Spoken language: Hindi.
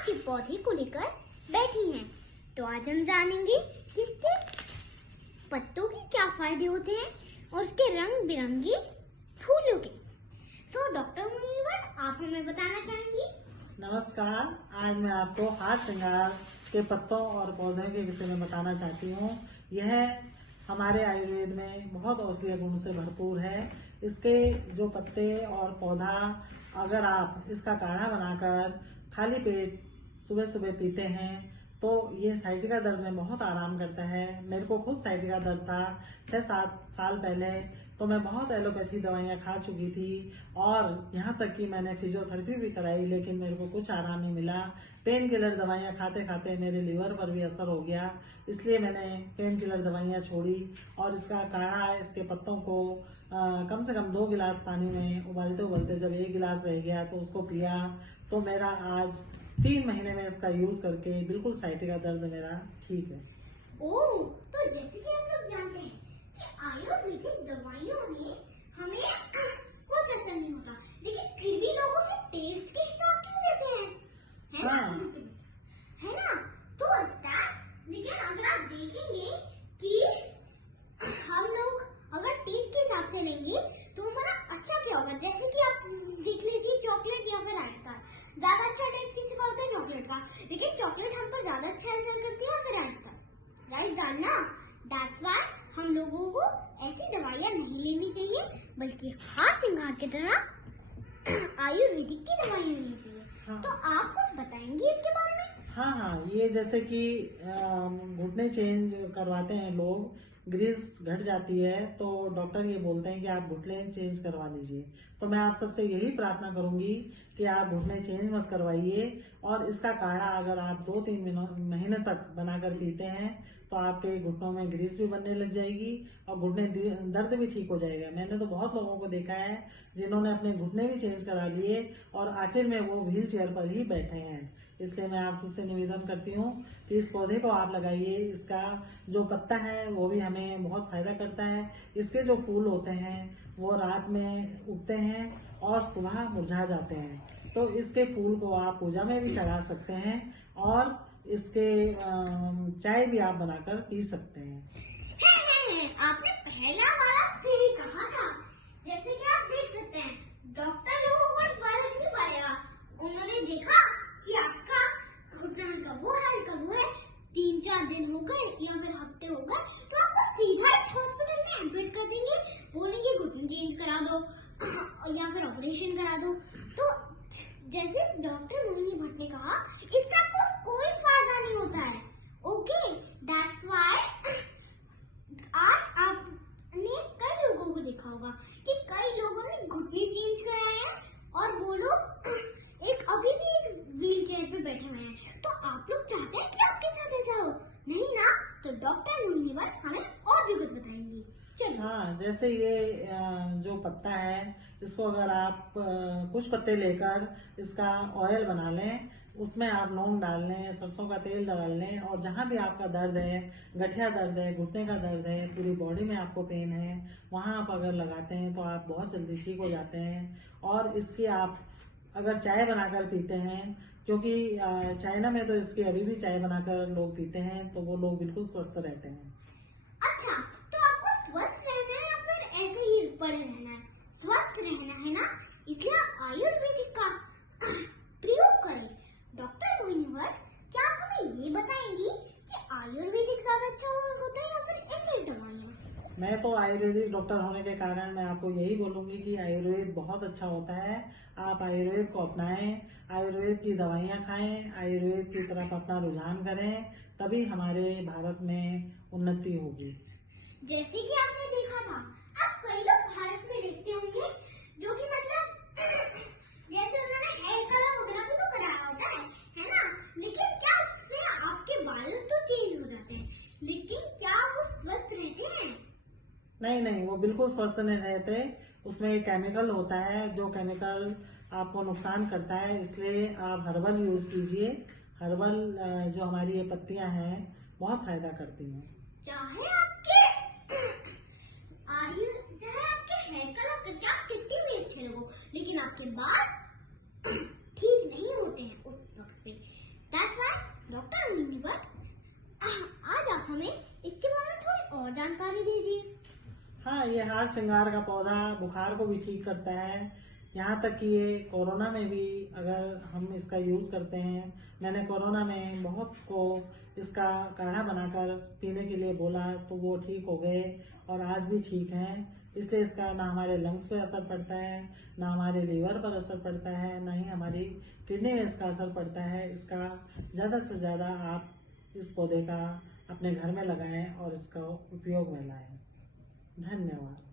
के पौधे को लेकर बैठी हैं। तो आज हम जानेंगे कि इसके पत्तों के क्या फायदे होते हैं और उसके रंग बिरंगी फूलों के। तो डॉक्टर मोहिनी भट्ट, आप हमें बताना चाहेंगी? नमस्कार। आज मैं आपको हार श्रृंगार के पत्तों और पौधों के विषय में बताना चाहती हूँ। यह हमारे आयुर्वेद में बहुत औषधीय गुण से भरपूर है। इसके जो पत्ते और पौधा अगर आप इसका काढ़ा बनाकर खाली पेट सुबह सुबह पीते हैं तो ये साइटिका दर्द में बहुत आराम करता है। मेरे को खुद साइटिका दर्द था 6-7 साल पहले, तो मैं बहुत एलोपैथी दवाइयाँ खा चुकी थी और यहाँ तक कि मैंने फिजियोथेरेपी भी कराई, लेकिन मेरे को कुछ आराम नहीं मिला। पेन किलर दवाइयाँ खाते खाते मेरे लीवर पर भी असर हो गया, इसलिए मैंने पेन किलर दवाइयाँ छोड़ी और इसका काढ़ा, इसके पत्तों को कम से कम 2 गिलास पानी में उबालते उबालते जब 1 गिलास रह गया तो उसको पिया। तो मेरा आज 3 महीने में इसका यूज करके बिल्कुल साइटिका दर्द मेरा ठीक है। ओह, तो जैसे कि आप लोग जानते हैं कि आयुर्वेदिक दवाइयों में हमें कुछ असर नहीं होता, लेकिन फिर भी लोग उसे टेस्ट के हिसाब क्यों लेते हैं, है ना? है ना? तो लेकिन अगर आप देखेंगे कि हम लोग अगर टेस्ट के हिसाब से लेंगे तो हमारा अच्छा क्या होगा। जैसे कि आप देख लीजिए चॉकलेट या फिर आइसक्रीम, ज्यादा अच्छा टेस्ट किसी का होता है चॉकलेट का, लेकिन चॉकलेट हम पर ज्यादा अच्छा असर करती है फिर राइस दाल ना। दैट्स व्हाई हम लोगों को ऐसी दवाइयाँ नहीं लेनी चाहिए, बल्कि हार श्रृंगार की तरह आयुर्वेदिक की दवाइयाँ लेनी चाहिए। हाँ। तो आप कुछ बताएंगे इसके बारे में? हाँ, ये जैसे कि घुटने चेंज करवाते हैं लोग, ग्रीस घट जाती है तो डॉक्टर ये बोलते हैं कि आप घुटने चेंज करवा लीजिए। तो मैं आप सबसे यही प्रार्थना करूंगी कि आप घुटने चेंज मत करवाइए और इसका काढ़ा अगर आप 2-3 महीने तक बनाकर पीते हैं तो आपके घुटनों में ग्रीस भी बनने लग जाएगी और घुटने दर्द भी ठीक हो जाएगा। मैंने तो बहुत लोगों को देखा है जिन्होंने अपने घुटने भी चेंज करा लिए और आखिर में वो व्हील चेयर पर ही बैठे हैं। इसलिए मैं आप सबसे निवेदन करती हूँ कि इस पौधे को आप लगाइए। इसका जो पत्ता है वो भी हमें बहुत फायदा करता है। इसके जो फूल होते हैं वो रात में उगते हैं और सुबह मुरझा जाते हैं, तो इसके फूल को आप पूजा में भी चढ़ा सकते हैं और इसके चाय भी आप बनाकर पी सकते हैं। आपने पहला वाला सही कहा था। जैसे कि आप देख सकते हैं डॉक्टर लोगों को फर्क नहीं पड़ेगा, उन्होंने देखा कि आपका घुटना हल्का वो है 3-4 दिन हो गए या फिर हफ्ते हो गए तो आपको सीधा हॉस्पिटल में एडमिट कर देंगे, बोलेंगे घुटना चेंज करा दो या फिर ऑपरेशन करा दो। तो जैसे डॉक्टर मोहिनी भट्ट ने कहा, इससे आपको कोई फायदा नहीं होता है। ओके, दैट्स व्हाई आज आपने कई लोगों को देखा होगा कि कई लोगों ने घुटने चेंज कराए हैं और वो लोग अभी भी एक व्हील चेयर पे बैठे हुए हैं। तो आप लोग चाहते हैं कि आपके साथ ऐसा हो? नहीं ना? तो डॉक्टर मोहिनी भट्ट हमें और भी कुछ बताएंगी। चलिए। हाँ, जैसे ये जो पत्ता है इसको अगर आप कुछ पत्ते लेकर इसका ऑयल बना लें, उसमें आप लौंग डाल लें, सरसों का तेल डाल लें और जहाँ भी आपका दर्द है, गठिया दर्द है, घुटने का दर्द है, पूरी बॉडी में आपको पेन है, वहाँ आप अगर लगाते हैं तो आप बहुत जल्दी ठीक हो जाते हैं। और इसकी आप अगर चाय बनाकर पीते हैं, क्योंकि चाइना में तो इसकी अभी भी चाय बनाकर लोग पीते हैं, तो वो लोग बिल्कुल स्वस्थ रहते हैं। अच्छा, तो आपको स्वस्थ रहना है या फिर ऐसे ही पड़े रहना है? स्वस्थ रहना है ना, इसलिए आयुर्वेदिक का प्रयोग करें। डॉक्टर मोहिनी भट्ट, क्या आप हमें ये बताएंगी कि आयुर्वेदिक ज्यादा अच्छा होता है या फिर इंग्लिश दवाइयाँ? मैं तो आयुर्वेदिक डॉक्टर होने के कारण मैं आपको यही बोलूंगी कि आयुर्वेद बहुत अच्छा होता है। आप आयुर्वेद को अपनाएं, आयुर्वेद की दवाइयाँ खाएं, आयुर्वेद की तरफ अपना रुझान करें, तभी हमारे भारत में उन्नति होगी। जैसे कि आपने देखा था, आप कई लोग भारत में देखते होंगे जो कि मतलब जैसे उन्होंने हेयर कलर वगैरह भी तो कराया होता है ना? लेकिन क्या उससे आपके बाल तो चेंज हो जाते हैं, लेकिन क्या वो स्वस्थ रहते हैं? नहीं, वो बिल्कुल स्वस्थ नहीं रहते। उसमें एक केमिकल होता है जो केमिकल आपको नुकसान करता है, इसलिए आप हर्बल यूज कीजिए। हर्बल जो हमारी ये पत्तियां हैं बहुत फायदा करती हैं। चाहे आपके हेयर कलर करके आप कितनी भी अच्छे लगो, लेकिन आपके बाल ठीक नहीं होते हैं उस वक्त पे। दीजिए। हाँ, ये हार श्रृंगार का पौधा बुखार को भी ठीक करता है। यहाँ तक कि ये कोरोना में भी अगर हम इसका यूज़ करते हैं, मैंने कोरोना में बहुत को इसका काढ़ा बनाकर पीने के लिए बोला तो वो ठीक हो गए और आज भी ठीक हैं। इसलिए इसका ना हमारे लंग्स पे असर पड़ता है, ना हमारे लीवर पर असर पड़ता है, ना ही हमारी किडनी में इसका असर पड़ता है। इसका ज़्यादा से ज़्यादा आप इस पौधे का अपने घर में लगाएं और इसका उपयोग में लाएं। धन्यवाद।